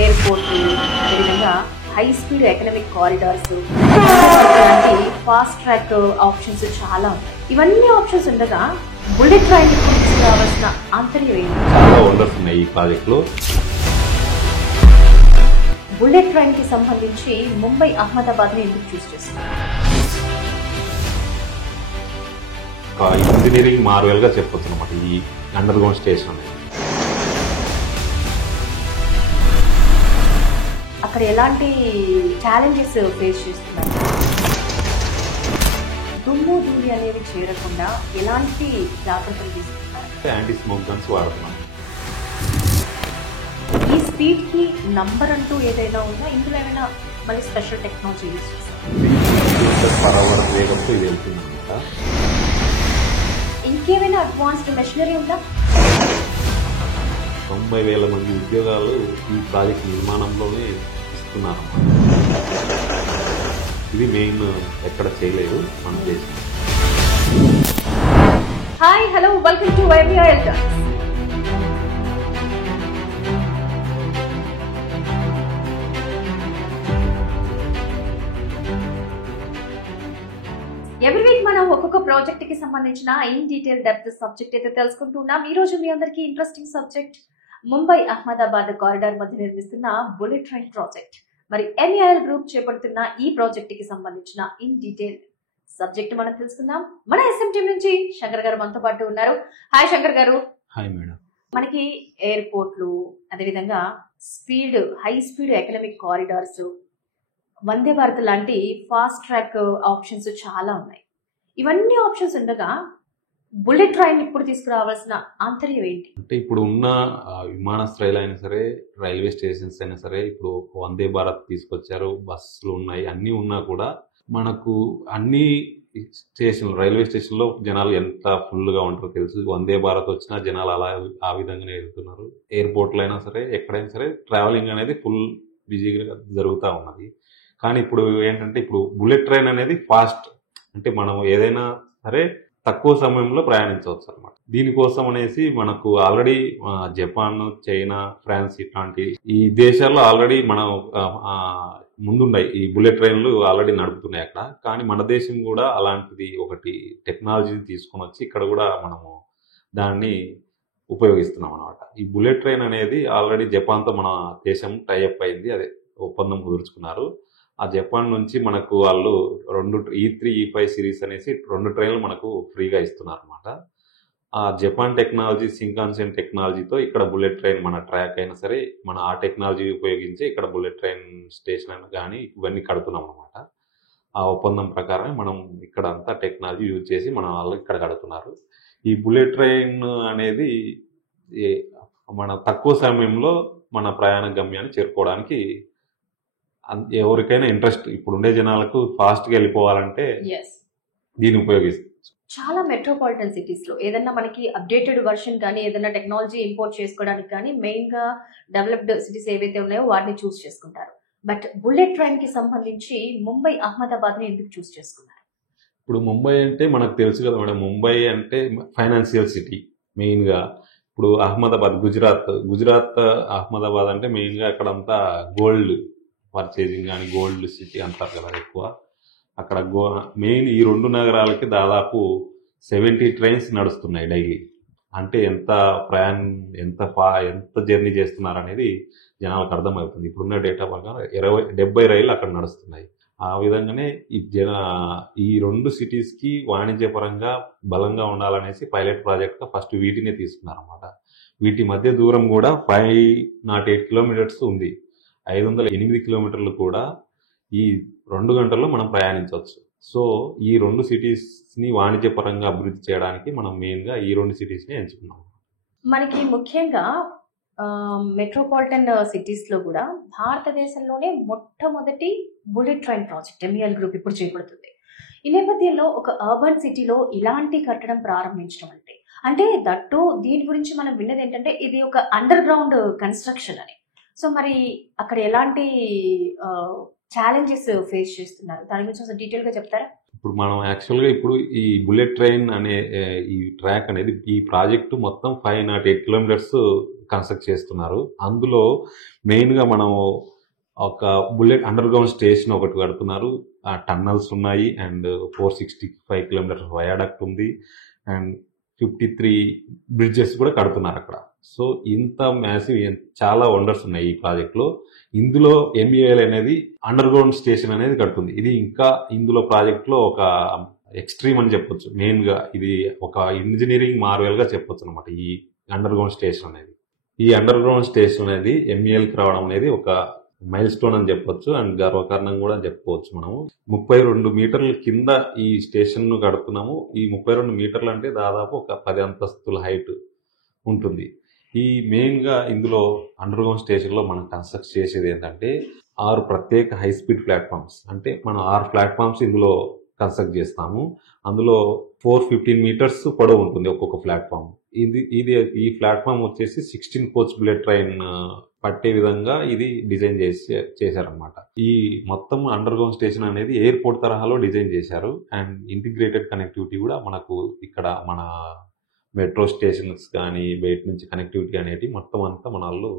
ఎయిర్పోర్ట్లు, అదేవిధంగా high speed economic corridors, fast track options చాలా ఉన్నాయి. ఇవన్నీ ఆప్షన్స్ ఉండగా బుల్లెట్ ట్రైన్ రావాల్సిన ఆంతర్యం ఏంటి? చాలా వండర్స్ ఉన్నాయి ఈ ప్రాజెక్ట్ లో. బుల్లెట్ ట్రైన్ కి సంబంధించి ముంబై అహ్మదాబాద్ ని ఎందుకు చూస్ చేస్తున్నారు? ఇంజనీరింగ్ మార్వెల్ గా చెప్పొచ్చు అనమాట ఈ అండర్ గ్రౌండ్ స్టేషన్ అనేది. అక్కడ ఎలాంటి ఛాలెంజెస్ ఫేస్ చేస్తున్నారు? దుమ్ము ధూళి అనేవి చేరకుండా ఎలాంటి జాగ్రత్తలు తీసుకుంటున్నారు? యాంటీ స్మోక్ గన్స్ వాడుతున్నాం. ఈ స్పీడ్ కి నంబర్ అంటూ ఏదైనా ఉందా? ఇందులో ఏమైనా మళ్ళీ స్పెషల్ టెక్నాలజీ యూజ్ చేస్తారు? పరవర వేగంతో ఇది వెళ్తుంది అనమాట. ఇంకేమైనా అడ్వాన్స్డ్ మెషినరీ ఉందా? 90,000 మంది ఉద్యోగాలు ఈ ప్రాజెక్ట్ నిర్మాణంలోనే ఇస్తున్నారు. ఇది మెయిన్ ఎక్కడ చేయలేదు మన దేశం. Hi, hello, welcome to MER. Every week మనం ఒక్కొక్క ప్రాజెక్ట్ కి సంబంధించిన ఇన్ డీటెయిల్ డెప్త్ సబ్జెక్ట్ అయితే తెలుసుకుంటున్నాం. ఈ రోజు మీ అందరికీ interesting subject Mumbai Ahmedabad corridor మధ్య నిర్మిస్తున్న బుల్లెట్ ట్రైన్ ప్రాజెక్ట్. మరి ఎంఈఆర్ గ్రూప్ చేపడుతున్న ఈ ప్రాజెక్ట్ కి సంబంధించిన ఇన్ డీటెయిల్ సబ్జెక్ట్ మనం తెలుసుకుందాం. మన ఎస్ఎం టీం నుంచి శంకర్ గారు మనతో పాటు ఉన్నారు. హాయ్ శంకర్ గారు. Hi madam. మనకి ఎయిర్పోర్ట్లు, అదేవిధంగా high speed economic corridors, Vande Bharat లాంటి ఫాస్ట్ ట్రాక్ ఆప్షన్స్ చాలా ఉన్నాయి. ఇవన్నీ ఆప్షన్స్ ఉండగా బుల్లెట్ ట్రైన్ ఇప్పుడు తీసుకురావాల్సిన ఆంతర్యం ఏంటి? అంటే ఇప్పుడు ఉన్న విమానాశ్రయాలు అయినా సరే, రైల్వే స్టేషన్స్ అయినా సరే, ఇప్పుడు వందే భారత్ తీసుకొచ్చారు, బస్సులు ఉన్నాయి, అన్నీ ఉన్నా కూడా మనకు అన్ని రైల్వే స్టేషన్లో జనాలు ఎంత ఫుల్గా ఉంటారో తెలుసు. వందే భారత్ వచ్చినా జనాలు ఆ విధంగానే వెళ్తున్నారు. ఎయిర్పోర్ట్లో అయినా సరే, ఎక్కడైనా సరే ట్రావెలింగ్ అనేది ఫుల్ బిజీగా జరుగుతూ ఉన్నది. కానీ ఇప్పుడు ఏంటంటే ఇప్పుడు బుల్లెట్ ట్రైన్ అనేది ఫాస్ట్, అంటే మనం ఏదైనా సరే తక్కువ సమయంలో ప్రయాణించవచ్చు అనమాట. దీనికోసం అనేసి మనకు ఆల్రెడీ జపాన్, చైనా, ఫ్రాన్స్ ఇట్లాంటి ఈ దేశాల్లో ఆల్రెడీ మనం ముందున్నాయి. ఈ బుల్లెట్ ట్రైన్లు ఆల్రెడీ నడుపుతున్నాయి అక్కడ. కానీ మన దేశం కూడా అలాంటిది ఒకటి టెక్నాలజీని తీసుకొని వచ్చి ఇక్కడ కూడా మనము దాన్ని ఉపయోగిస్తున్నాం అనమాట. ఈ బుల్లెట్ ట్రైన్ అనేది ఆల్రెడీ జపాన్తో మన దేశం టైఅప్ అయింది, అదే ఒప్పందం కుదుర్చుకున్నారు. ఆ జపాన్ నుంచి మనకు వాళ్ళు 2 E3, E5 సిరీస్ అనేసి 2 ట్రైన్లు మనకు ఫ్రీగా ఇస్తున్నారు అనమాట. ఆ జపాన్ టెక్నాలజీ, సింకాన్సెన్ టెక్నాలజీతో ఇక్కడ బుల్లెట్ ట్రైన్ మన ట్రాక్ అయినా సరే మన ఆ టెక్నాలజీ ఉపయోగించి ఇక్కడ బుల్లెట్ ట్రైన్ స్టేషన్ అయినా కానీ ఇవన్నీ కడుతున్నాం అనమాట. ఆ ఒప్పందం ప్రకారం మనం ఇక్కడ అంతా టెక్నాలజీ యూజ్ చేసి మన వాళ్ళు ఇక్కడ కడుతున్నారు. ఈ బుల్లెట్ ట్రైన్ అనేది మన తక్కువ సమయంలో మన ప్రయాణ గమ్యాన్ని చేరుకోవడానికి ఎవరికైనా ఇంట్రెస్ట్, ఇప్పుడు ఉండే జనాలకు ఫాస్ట్గా వెళ్ళిపోవాలంటే దీన్ని ఉపయోగిస్తారు. చాలా మెట్రోపాలిటన్ సిటీస్ లో ఏదన్నా మనకి అప్డేటెడ్ వర్షన్ కానీ ఏదైనా టెక్నాలజీ ఇంపోర్ట్ చేసుకోవడానికి కానీ మెయిన్ గా డెవలప్డ్ సిటీస్ ఏవైతే ఉన్నాయో వాటిని చూస్ చేసుకుంటారు. బట్ బుల్లెట్ ట్రైన్ కి సంబంధించి ముంబై అహ్మదాబాద్ ని ఎందుకు చూస్ చేసుకున్నారు? ఇప్పుడు ముంబై అంటే మనకు తెలుసు కదా మేడం, ముంబై అంటే ఫైనాన్షియల్ సిటీ మెయిన్ గా. ఇప్పుడు అహ్మదాబాద్ గుజరాత్ అహ్మదాబాద్ అంటే మెయిన్ గా అక్కడంతా గోల్డ్ పర్చేజింగ్ కానీ గోల్డ్ సిటీ అంటారు కదా ఎక్కువ. అక్కడ మెయిన్ ఈ 2 నగరాలకి దాదాపు 70 ట్రైన్స్ నడుస్తున్నాయి డైలీ. అంటే ఎంత జర్నీ చేస్తున్నారు అనేది జనాలకు అర్థమవుతుంది. ఇప్పుడున్న డేటా ప్రకారం 70 రైళ్ళు అక్కడ నడుస్తున్నాయి. ఆ విధంగానే ఈ 2 సిటీస్కి వాణిజ్యపరంగా బలంగా ఉండాలనేసి పైలట్ ప్రాజెక్ట్గా ఫస్ట్ వీటినే తీసుకున్నారు అనమాట. వీటి మధ్య దూరం కూడా 508 కిలోమీటర్స్ ఉంది. 508 కిలోమీటర్లు కూడా ఈ 2 గంటల్లో మనం ప్రయాణించవచ్చు. సో ఈ 2 సిటీస్ని వాణిజ్యపరంగా అభివృద్ధి చేయడానికి మనం మెయిన్గా ఈ 2 సిటీస్ని ఎంచుకున్నాం. మనకి ముఖ్యంగా మెట్రోపాలిటన్ సిటీస్ లో కూడా భారతదేశంలోనే మొట్టమొదటి bullet train project MER group ఇప్పుడు చేపడుతుంది. ఈ నేపథ్యంలో ఒక అర్బన్ సిటీలో ఇలాంటి కట్టడం ప్రారంభించడం అంటే దట్టు దీని గురించి మనం విన్నది ఏంటంటే ఇది ఒక అండర్ గ్రౌండ్ కన్స్ట్రక్షన్ అని. సో మరి అక్కడ ఎలాంటి ఛాలెంజెస్ ఫేస్ చేస్తున్నారు దాని గురించి డీటెయిల్ గా చెప్తారా? ఇప్పుడు మనం యాక్చువల్గా ఇప్పుడు ఈ బుల్లెట్ ట్రైన్ అనే ఈ ట్రాక్ అనేది ఈ ప్రాజెక్టు మొత్తం 508 కిలోమీటర్స్ కన్స్ట్రక్ట్ చేస్తున్నారు. అందులో మెయిన్గా మనం ఒక బుల్లెట్ అండర్ గ్రౌండ్ స్టేషన్ ఒకటి కడుతున్నారు, టన్నల్స్ ఉన్నాయి, అండ్ 465 కిలోమీటర్స్ వయాడక్ట్ ఉంది, అండ్ 53 బ్రిడ్జెస్ కూడా కడుతున్నారు అక్కడ. సో ఇంత మ్యాసివ్ చాలా వండర్స్ ఉన్నాయి ఈ ప్రాజెక్ట్లో. ఇందులో ఎంఈఎల్ అనేది అండర్ గ్రౌండ్ స్టేషన్ అనేది కడుతుంది. ఇది ఇంకా ఇందులో ప్రాజెక్ట్లో ఒక ఎక్స్ట్రీమ్ అని చెప్పొచ్చు. మెయిన్గా ఇది ఒక ఇంజనీరింగ్ మార్వెల్గా చెప్పొచ్చు అనమాట ఈ అండర్ గ్రౌండ్ స్టేషన్ అనేది. ఈ అండర్ గ్రౌండ్ స్టేషన్ అనేది ఎంఈఎల్కి రావడం అనేది ఒక మైల్ స్టోన్ అని చెప్పొచ్చు, అండ్ గర్వకారణం కూడా అని చెప్పుకోవచ్చు. మనము 32 మీటర్ల కింద ఈ స్టేషన్ ను కడుతున్నాము. ఈ 32 మీటర్లు అంటే దాదాపు ఒక 10 అంతస్తుల హైట్ ఉంటుంది. ఈ మెయిన్గా ఇందులో అండర్ గ్రౌండ్ స్టేషన్లో మనం కన్స్ట్రక్ట్ చేసేది ఏంటంటే 6 ప్రత్యేక హై స్పీడ్ ప్లాట్ఫామ్స్. అంటే మనం 6 ప్లాట్ఫామ్స్ ఇందులో కన్స్ట్రక్ట్ చేస్తాము. అందులో 415 మీటర్స్ పొడవు ఉంటుంది ఒక్కొక్క ప్లాట్ఫామ్. ఇది ఈ ప్లాట్ఫామ్ వచ్చేసి 16 కోచ్ బుల్లెట్ ట్రైన్ పట్టే విధంగా ఇది డిజైన్ చేశారనమాట. ఈ మొత్తం అండర్ గ్రౌండ్ స్టేషన్ అనేది ఎయిర్పోర్ట్ తరహాలో డిజైన్ చేశారు. అండ్ ఇంటిగ్రేటెడ్ కనెక్టివిటీ కూడా మనకు ఇక్కడ మన మెట్రో స్టేషన్స్ కానీ బయట నుంచి కనెక్టివిటీ అనేది మొత్తం అంతా మన వాళ్ళు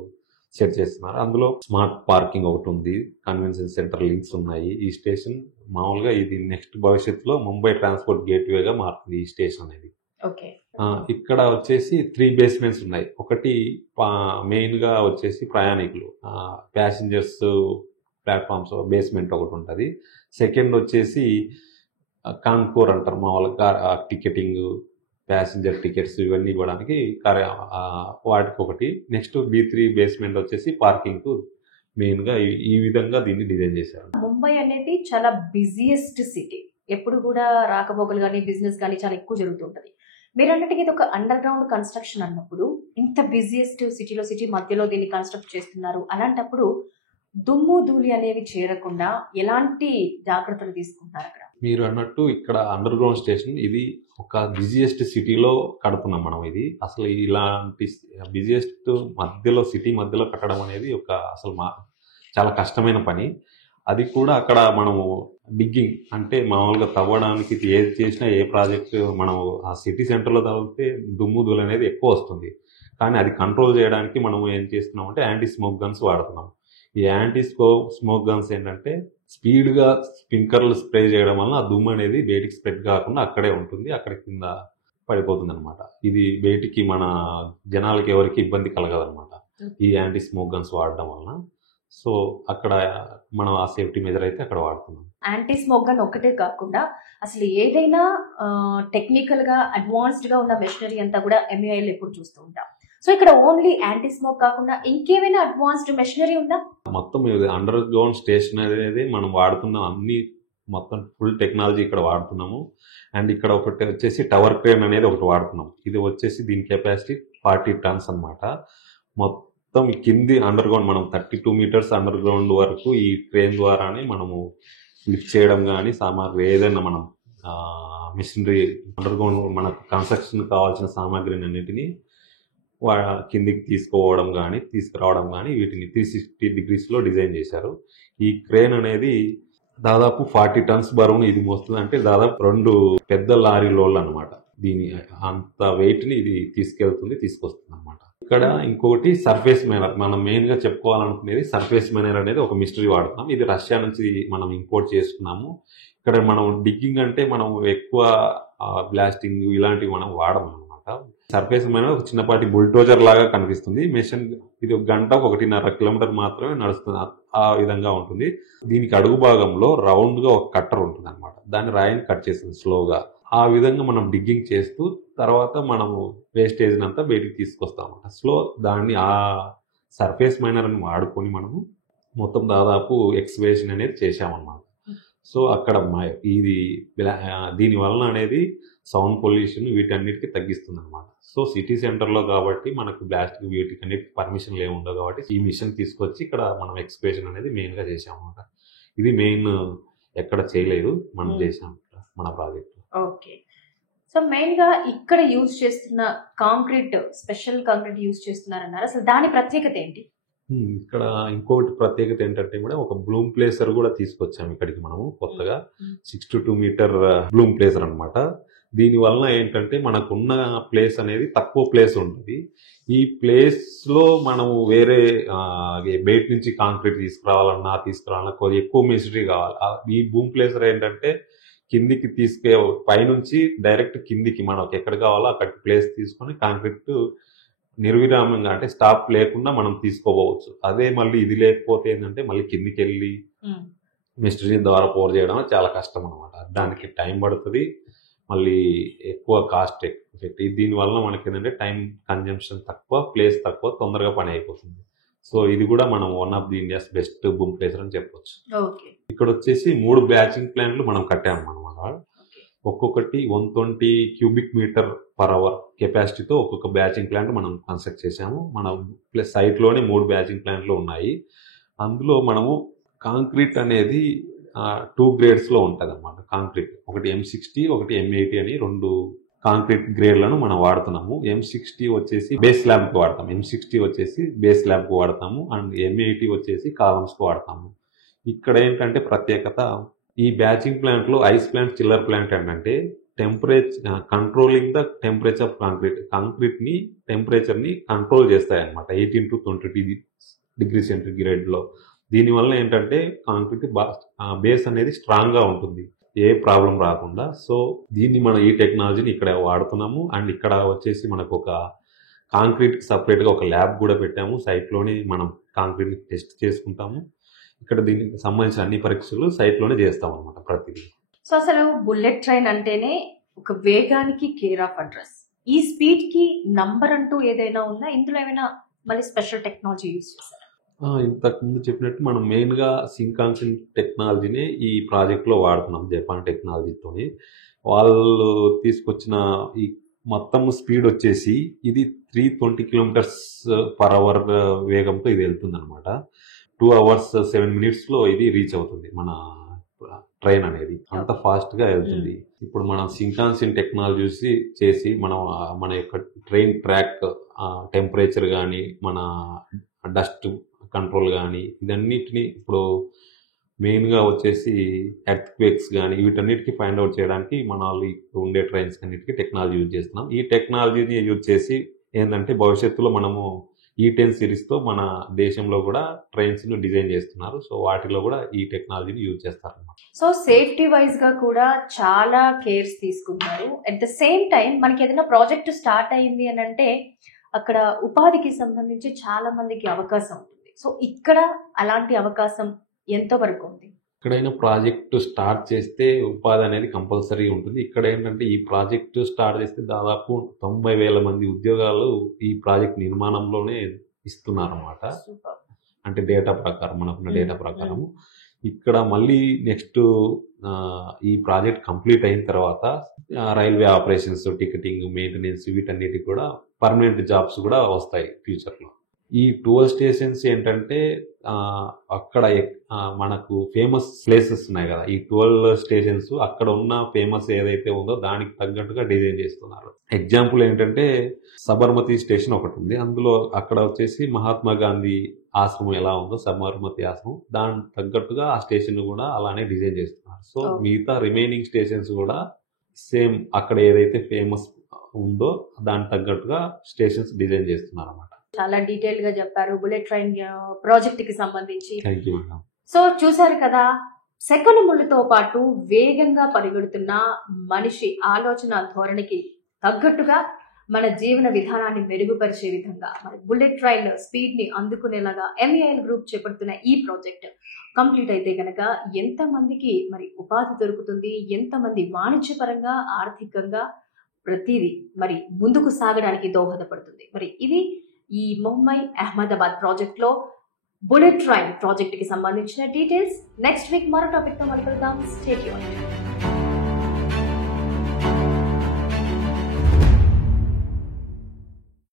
సెట్ చేస్తున్నారు. అందులో స్మార్ట్ పార్కింగ్ ఒకటి ఉంది, కన్వెన్షన్ సెంటర్ లింక్స్ ఉన్నాయి. ఈ స్టేషన్ మామూలుగా ఇది నెక్స్ట్ భవిష్యత్తులో ముంబై ట్రాన్స్పోర్ట్ గేట్వేగా మారుతుంది ఈ స్టేషన్ అనేది. ఇక్కడ వచ్చేసి 3 బేస్మెంట్స్ ఉన్నాయి. ఒకటి మెయిన్గా వచ్చేసి ప్రయాణికులు ప్యాసింజర్స్ ప్లాట్ఫామ్స్ బేస్మెంట్ ఒకటి ఉంటుంది. సెకండ్ వచ్చేసి కాన్కోర్ అంటారు మామూలుగా టికెటింగ్, ప్యాసింజర్ టికెట్స్ ఇవన్నీ ఇవ్వడానికి వాటికి ఒకటి. నెక్స్ట్ B3 బేస్మెంట్ వచ్చేసి పార్కింగ్ మెయిన్గా ఈ విధంగా దీన్ని డిజైన్ చేశారు. ముంబై అనేది చాలా బిజియెస్ట్ సిటీ. ఎప్పుడు కూడా రాకపోకలు కానీ బిజినెస్ కానీ చాలా ఎక్కువ జరుగుతుంటది. మీరు అన్నట్టుగా ఇది ఒక అండర్ గ్రౌండ్ కన్స్ట్రక్షన్ అన్నప్పుడు ఇంత బిజియెస్ట్ సిటీ మధ్యలో దీన్ని కన్స్ట్రక్ట్ చేస్తున్నారు. అలాంటప్పుడు దుమ్ము ధూళి అనేవి చేరకుండా ఎలాంటి జాగ్రత్తలు తీసుకుంటున్నారు అక్కడ? మీరు అన్నట్టు ఇక్కడ అండర్ గ్రౌండ్ స్టేషన్ ఇది ఒక బిజియెస్ట్ సిటీలో కడుతున్నాం మనం. ఇది అసలు ఇలాంటి బిజియెస్ట్ మధ్యలో సిటీ మధ్యలో కట్టడం అనేది అసలు చాలా కష్టమైన పని. అది కూడా అక్కడ మనము డిగ్గింగ్ అంటే మామూలుగా తవ్వడానికి ఏది చేసినా ఏ ప్రాజెక్ట్ మనం ఆ సిటీ సెంటర్లో తవ్వితే దుమ్ము ధూళి అనేది ఎక్కువ వస్తుంది. కానీ అది కంట్రోల్ చేయడానికి మనం ఏం చేస్తున్నాం అంటే యాంటీ స్మోక్ గన్స్ వాడుతున్నాం. ఈ యాంటీ స్మోక్ గన్స్ ఏంటంటే స్పీడ్గా స్ప్రింకర్లు స్ప్రే చేయడం వల్ల ఆ దుమ్ము అనేది బయటికి స్ప్రెడ్ కాకుండా అక్కడే ఉంటుంది, అక్కడ కింద పడిపోతుంది అనమాట. ఇది బయటికి మన జనాలకి ఎవరికి ఇబ్బంది కలగదనమాట ఈ యాంటీ స్మోక్ గన్స్ వాడడం వలన. సో అక్కడ మనం ఆ సేఫ్టీ మెజర్ అయితే అక్కడ వాడుతున్నాం. యాంటీ స్మోక్ గన్ ఒకటే కాకుండా అసలు ఏదైనా టెక్నికల్ గా అడ్వాన్స్డ్ గా ఉన్న మెషినరీ అంతా కూడా ఎంఈఐలో ఎప్పుడు చూస్తూ ఉంటాం. సో ఇక్కడ ఓన్లీ యాంటీ స్మోక్ కాకుండా ఇంకేమైనా అడ్వాన్స్డ్ మెషినరీ ఉందా? మొత్తం అండర్ గ్రౌండ్ స్టేషన్ అనేది మనం వాడుతున్నాం, అన్ని మొత్తం ఫుల్ టెక్నాలజీ ఇక్కడ వాడుతున్నాము. అండ్ ఇక్కడ ఒకటి వచ్చేసి టవర్ క్రేన్ అనేది ఒకటి వాడుతున్నాం. ఇది వచ్చేసి దీని కెపాసిటీ 40 టన్స్ అనమాట. మొత్తం కింది అండర్ గ్రౌండ్ మనం 32 మీటర్స్ అండర్ గ్రౌండ్ వరకు ఈ ట్రైన్ ద్వారానే మనము లిఫ్ట్ చేయడం కానీ సామాగ్రి ఏదైనా మనం మిషనరీ అండర్ గ్రౌండ్ మనకు కన్స్ట్రక్షన్ కావాల్సిన సామాగ్రిని అన్నిటినీ కిందికి తీసుకోవడం కానీ తీసుకురావడం కానీ వీటిని 360 డిగ్రీస్లో డిజైన్ చేశారు. ఈ క్రేన్ అనేది దాదాపు 40 టన్స్ బరువును ఇది మోస్తుంది. అంటే దాదాపు 2 పెద్ద లారీ లోడ్లు అనమాట. దీని అంత వెయిట్ని ఇది తీసుకొస్తుంది అనమాట. ఇక్కడ ఇంకొకటి సర్ఫేస్ మైనర్. మనం మెయిన్గా చెప్పుకోవాలనుకునేది సర్ఫేస్ మైనర్ అనేది ఒక మిస్టరీ వాడుతున్నాం. ఇది రష్యా నుంచి మనం ఇంపోర్ట్ చేసుకున్నాము. ఇక్కడ మనం డిగ్గింగ్ అంటే మనం ఎక్కువ బ్లాస్టింగ్ ఇలాంటివి మనం వాడము అనమాట. సర్ఫేస్ మైనర్ ఒక చిన్నపాటి బుల్డోజర్ లాగా కనిపిస్తుంది. మెషిన్ ఇది 1 గంట 1.5 కిలోమీటర్ మాత్రమే నడుస్తుంది, ఆ విధంగా ఉంటుంది. దీనికి అడుగు భాగంలో రౌండ్గా ఒక కట్టర్ ఉంటుంది అనమాట. దాన్ని రాయిని కట్ చేస్తుంది స్లోగా. ఆ విధంగా మనం డిగ్గింగ్ చేస్తూ తర్వాత మనము వేస్టేజ్ అంతా బయటికి తీసుకొస్తాం అన్నమాట. దాన్ని ఆ సర్ఫేస్ మైనర్ అని వాడుకొని మనము మొత్తం దాదాపు ఎక్స్వేషన్ అనేది చేసామన్నమాట. సో అక్కడ ఇది దీని వలన అనేది సౌండ్ పొల్యూషన్ వీటన్నిటికీ తగ్గిస్తుంది అనమాట. సో సిటీ సెంటర్లో కాబట్టి మనకు బ్లాస్టింగ్ వీటికన్నిటికి పర్మిషన్లు ఏమి ఉండవు కాబట్టి ఈ మిషన్ తీసుకొచ్చి ఇక్కడ మనం ఎక్స్వేషన్ అనేది మెయిన్గా చేసామన్నమాట. ఇది మెయిన్ ఎక్కడ చేయలేదు, మనం చేసాం మన ప్రాజెక్ట్. ఓకే. సో మెయిన్ గా ఇక్కడ యూజ్ చేస్తున్న కాంక్రీట్, స్పెషల్ కాంక్రీట్ యూజ్ చేస్తున్నారన్నారు. అసలు దాని ప్రత్యేకత ఏంటి? ఇక్కడ ఇంకొకటి ప్రత్యేకత ఏంటంటే కూడా ఒక బ్లూమ్ ప్లేసర్ కూడా తీసుకొచ్చాము ఇక్కడికి మనము కొత్తగా. 62 మీటర్ బ్లూమ్ ప్లేసర్ అనమాట. దీని వలన ఏంటంటే మనకున్న ప్లేస్ అనేది తక్కువ ప్లేస్ ఉంటుంది. ఈ ప్లేస్ లో మనము వేరే బయట నుంచి కాంక్రీట్ తీసుకురావాలన్నా కొద్దిగా ఎక్కువ మెషినరీ కావాలి. ఈ బూమ్ ప్లేసర్ ఏంటంటే కిందికి పైనుంచి డైరెక్ట్ కిందికి మనకు ఎక్కడ కావాలో అక్కడికి ప్లేస్ తీసుకొని కాంక్రీట్ నిర్విరామంగా అంటే స్టాప్ లేకుండా మనం తీసుకోవచ్చు. అదే మళ్ళీ ఇది లేకపోతే ఏంటంటే మళ్ళీ కిందికి వెళ్ళి మిస్టరీ ద్వారా పోర్ చేయడం చాలా కష్టం అనమాట. దానికి టైం పడుతుంది, మళ్ళీ ఎక్కువ కాస్ట్ ఎఫెక్ట్. దీనివల్ల మనకి ఏంటంటే టైం కన్జంప్షన్ తక్కువ, ప్లేస్ తక్కువ, తొందరగా పని అయిపోతుంది. సో ఇది కూడా మనం one of the India's best boom pleasure అని చెప్పొచ్చు. ఇక్కడ వచ్చేసి 3 బ్యాచింగ్ ప్లాంట్లు మనం కట్టాము అనమాట. ఒక్కొక్కటి 120 క్యూబిక్ మీటర్ పర్ అవర్ కెపాసిటీతో ఒక్కొక్క బ్యాచింగ్ ప్లాంట్ మనం కన్స్ట్రక్ట్ చేసాము. మన సైట్లోనే 3 బ్యాచింగ్ ప్లాంట్లు ఉన్నాయి. అందులో మనము కాంక్రీట్ అనేది 2 గ్రేడ్స్లో ఉంటుంది అనమాట. కాంక్రీట్ ఒకటి M60, ఒకటి M80 అని 2 కాంక్రీట్ గ్రేడ్లను మనం వాడుతున్నాము. M60 వచ్చేసి బేస్ స్లాబ్కి వాడతాము, M60 వచ్చేసి బేస్ స్లాబ్కి వాడతాము, అండ్ M80 వచ్చేసి కాలమ్స్కి వాడతాము. ఇక్కడ ఏంటంటే ప్రత్యేకత, ఈ బ్యాచింగ్ ప్లాంట్లో ఐస్ ప్లాంట్, చిల్లర్ ప్లాంట్ ఏంటంటే కంట్రోలింగ్ ద టెంపరేచర్ ఆఫ్ కాంక్రీట్ని టెంపరేచర్ని కంట్రోల్ చేస్తాయి అనమాట 18 to 20 డిగ్రీ సెంటిగ్రేడ్లో. దీనివల్ల ఏంటంటే కాంక్రీట్ బేస్ అనేది స్ట్రాంగ్గా ఉంటుంది, ఏ ప్రాబ్లం రాకుండా. సో దీన్ని మనం ఈ టెక్నాలజీని ఇక్కడ వాడుతున్నాము. అండ్ ఇక్కడ వచ్చేసి మనకు ఒక కాంక్రీట్ సపరేట్గా ఒక ల్యాబ్ కూడా పెట్టాము. సైట్లోనే మనం కాంక్రీట్ని టెస్ట్ చేసుకుంటాము. ఇక్కడ దీనికి సంబంధించిన అన్ని పరీక్షలు సైట్లోనే చేస్తాం అనమాట ప్రతిదీ. సో అసలు బుల్లెట్ ట్రైన్ అంటేనే ఒక వేగానికి కేర్ ఆఫ్ అడ్రస్. ఈ స్పీడ్ కి నంబర్ అంటూ ఏదైనా ఉందా? ఇందులో ఏమైనా మళ్ళీ స్పెషల్ టెక్నాలజీ యూజ్ చేస్తారా? ఇంతకుముందు చెప్పినట్టు మనం మెయిన్గా సింకాన్సిన్ టెక్నాలజీని ఈ ప్రాజెక్ట్లో వాడుతున్నాం, జపాన్ టెక్నాలజీతోని. వాళ్ళు తీసుకొచ్చిన ఈ మొత్తం స్పీడ్ వచ్చేసి ఇది 320 కిలోమీటర్స్ పర్ అవర్ వేగంతో ఇది వెళ్తుంది అనమాట. 2 hours 7 minutes ఇది రీచ్ అవుతుంది మన ట్రైన్ అనేది, అంత ఫాస్ట్గా వెళ్తుంది. ఇప్పుడు మనం సింకాన్సిన్ టెక్నాలజీ చేసి మన యొక్క ట్రైన్ ట్రాక్ టెంపరేచర్ కానీ, మన డస్ట్ కంట్రోల్ కానీ, ఇదన్నిటిని ఇప్పుడు మెయిన్గా వచ్చేసి ఎర్త్ క్వేక్స్ కానీ వీటన్నిటికీ ఫైండ్ అవుట్ చేయడానికి మన వాళ్ళు ఉండే ట్రైన్స్ అన్నిటికీ టెక్నాలజీ యూజ్ చేస్తున్నాం. ఈ టెక్నాలజీని యూజ్ చేసి ఏంటంటే భవిష్యత్తులో మనము E10 సిరీస్తో మన దేశంలో కూడా ట్రైన్స్ను డిజైన్ చేస్తున్నారు. సో వాటిలో కూడా ఈ టెక్నాలజీని యూజ్ చేస్తారు. సో సేఫ్టీ వైజ్ గా కూడా చాలా కేర్స్ తీసుకుంటారు. అట్ ద సేమ్ టైం మనకి ఏదైనా ప్రాజెక్ట్ స్టార్ట్ అయింది అని అంటే అక్కడ ఉపాధికి సంబంధించి చాలా మందికి అవకాశం ఉంటుంది. సో ఇక్కడ అలాంటి అవకాశం ఎంతో వరకు ఉంది? ఎక్కడైనా ప్రాజెక్టు స్టార్ట్ చేస్తే ఉపాధి అనేది కంపల్సరీ ఉంటుంది. ఇక్కడ ఏంటంటే ఈ ప్రాజెక్టు స్టార్ట్ చేస్తే దాదాపు 90,000 మంది ఉద్యోగాలు ఈ ప్రాజెక్ట్ నిర్మాణంలోనే ఇస్తున్నారు అన్నమాట. అంటే డేటా ప్రకారం, మనకున్న డేటా ప్రకారము. ఇక్కడ మళ్ళీ నెక్స్ట్ ఈ ప్రాజెక్ట్ కంప్లీట్ అయిన తర్వాత రైల్వే ఆపరేషన్స్, టికెటింగ్, మెయింటెనెన్స్ వీటన్నిటికి కూడా పర్మనెంట్ జాబ్స్ కూడా వస్తాయి ఫ్యూచర్లో. ఈ టూర్ స్టేషన్స్ ఏంటంటే అక్కడ మనకు ఫేమస్ ప్లేసెస్ ఉన్నాయి కదా, ఈ 12 స్టేషన్స్ అక్కడ ఉన్న ఫేమస్ ఏదైతే ఉందో దానికి తగ్గట్టుగా డిజైన్ చేస్తున్నారు. ఎగ్జాంపుల్ ఏంటంటే సబర్మతి స్టేషన్ ఒకటి ఉంది. అందులో అక్కడ వచ్చేసి మహాత్మా గాంధీ ఆశ్రమం ఎలా ఉందో సబర్మతి ఆశ్రమం, దానికి తగ్గట్టుగా ఆ స్టేషన్ కూడా అలానే డిజైన్ చేస్తున్నారు. సో మిగతా రిమైనింగ్ స్టేషన్స్ కూడా సేమ్ అక్కడ ఏదైతే ఫేమస్ ఉందో దానికి తగ్గట్టుగా స్టేషన్స్ డిజైన్ చేస్తున్నారు అన్నమాట. చాలా డీటెయిల్ గా చెప్పారు బుల్లెట్ ట్రైన్ ప్రాజెక్ట్ కి సంబంధించి. Thank you madam. సో చూసారు కదా, సెకను ముళ్ళతో పాటు వేగంగా పరిగెడుతున్న మనిషి ఆలోచన ధోరణికి తగ్గట్టుగా మన జీవన విధానాన్ని మెరుగుపరిచే విధంగా మరి బుల్లెట్ ట్రైన్ స్పీడ్ ని అందుకునేలాగా MEIL గ్రూప్ చేపడుతున్న ఈ ప్రాజెక్ట్ కంప్లీట్ అయితే కనుక ఎంతమందికి మరి ఉపాధి దొరుకుతుంది, ఎంతమంది వాణిజ్యపరంగా, ఆర్థికంగా ప్రతిదీ మరి ముందుకు సాగడానికి దోహదపడుతుంది. మరి ఇది ఈ ముంబై అహ్మదాబాద్ ప్రాజెక్ట్ లో బుల్లెట్ ట్రైన్ ప్రాజెక్ట్ కి సంబంధించిన డీటెయిల్స్. నెక్స్ట్ వీక్ మరో టాపిక్ తో మళ్ళీ కలుద్దాం. Stay tuned.